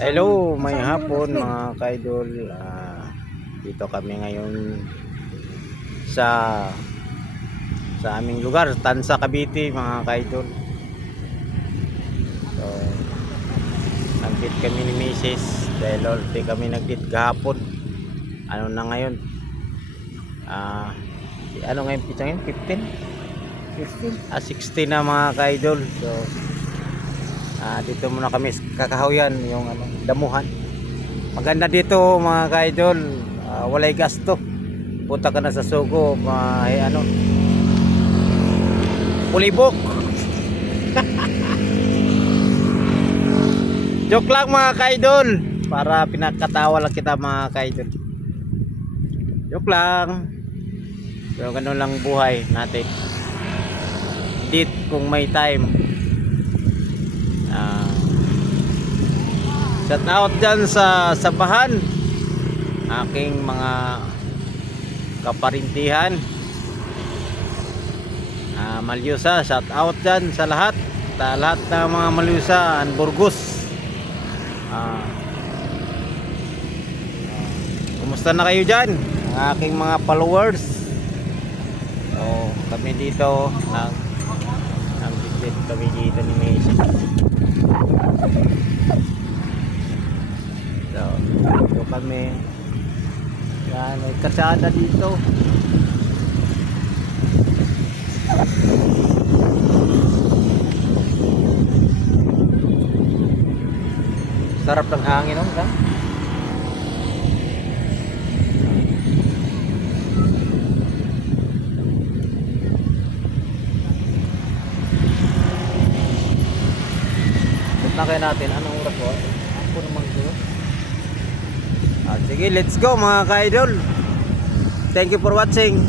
Hello, may hapon mga kaidol. Dito kami ngayon sa aming lugar, Tansa, Cavite mga kaidol. So, nag-date kami ni Mrs. dahil already kami nag-date kahapon. Ano na ngayon? Ano ngayon pizza ngayon? 15? 16 na mga kaidol. So, dito muna kami kakahuyan yung damuhan. Maganda dito mga kaidol, walay gasto. Punta ka na sa Sugo, Pulibok. Joke lang mga kaidol, para pinakatawa lang kita mga kaidol. Joke lang. So ganun lang buhay natin. Date kung may time. Shout out dyan sa Sabahan, aking mga kaparintihan. Malyusa, shout out dyan sa lahat ng mga Malyusa and Burgos. Kumusta na kayo dyan, ang aking mga followers? So kami dito nag-visit kami dito ni Macy. So, dito kami. Yan, may kasada dito. Sarap ng hangin, no? Punta kayo natin. Anong oras po? Ako naman ko. Sige, let's go mga ka-idol. Thank you for watching.